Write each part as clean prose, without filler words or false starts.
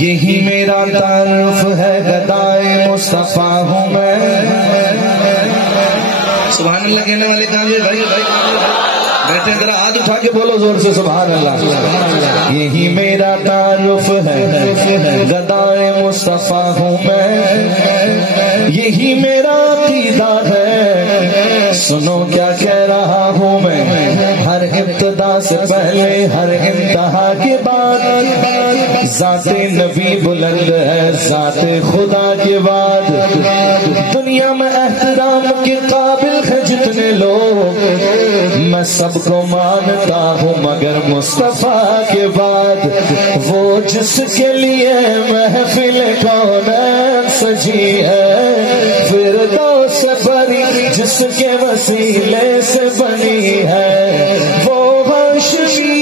یہی میرا تعارف ہے گدائے مصطفیٰ ہوں میں. سبحان اللہ کہنے والے کہاں گئے بھائی؟ بیٹھے ذرا ہاتھ اٹھا کے بولو زور سے سبحان اللہ. یہی میرا تعارف ہے گدائے مصطفیٰ ہوں میں, یہی میرا عقیدہ ہے. سنو کیا کہہ رہا ہوں میں, ہر ابتدا سے پہلے ہر انتہا کے بعد ذات نبی بلند ہے, ذات خدا کے بعد. دنیا میں احترام کے قابل ہے جتنے لوگ, میں سب کو مانتا ہوں مگر مصطفیٰ کے بعد. وہ جس کے لیے محفل کونین سجی ہے, فردوس سے بری جس کے وسیلے سے بنی ہے. وہ ہاشمی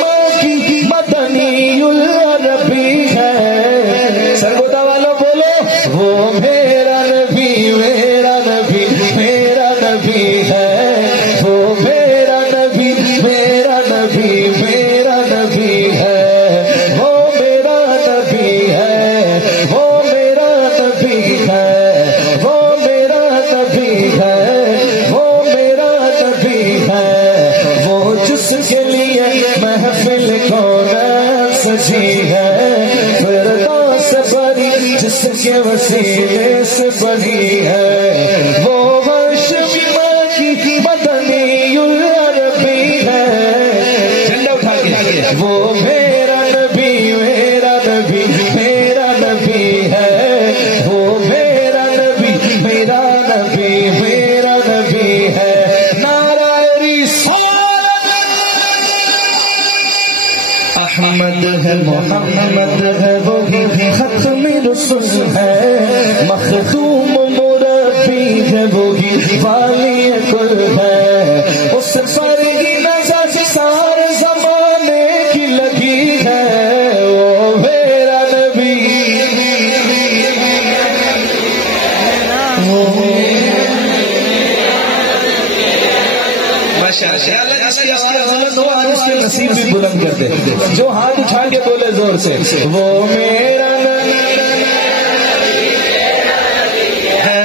ماں کی مدنی العربی ہے. سرگودا والوں بولو, وہ میرا نبی میرا نبی میرا نبی ہے. وہ میرا نبی میرا نبی میرا نبی ہے. وہ میرا نبی ہے, وہ میرا نبی ہے. وہ میرا نبی ہے, وہ میرا نبی ہے. وہ جس کے لیے محفل کونین سجی ہے, فردوس سے بری جس کے وسیلے سے بنی ہے. وہ ہاشمی ماں کی مدنی العربی ہے. جھنڈا اٹھا کے, وہ میرا نبی میرا نبی میرا نبی ہے. وہ میرا نبی میرا نبی میرا نبی ہے. نعرہ رسالت احمد ہے محمد ہے, وہی ختم رسول ہے. مخدوم مربی ہے, وہی والی کل ہے. اس پر ہی نظر سارے زمانے کی لگی ہے. وہ میرا نبی نصیب بھی بلند کر دے, جو ہاتھ اٹھا کے بولے زور سے, وہ میرا نبی ہے.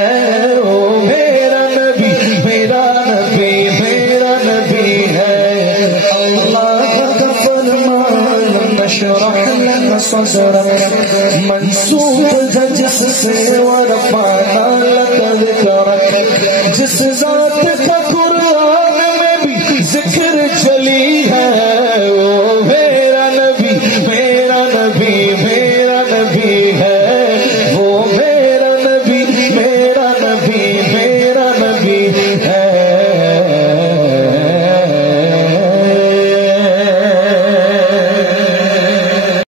وہ میرا نبی میرا نبی میرا نبی ہے. اللہ کا فرمان نشرح لك صدرك, منسوب جس سے ورفعنا لك ذکرک. جس ذات کا قرآن میں بھی ذکر چلی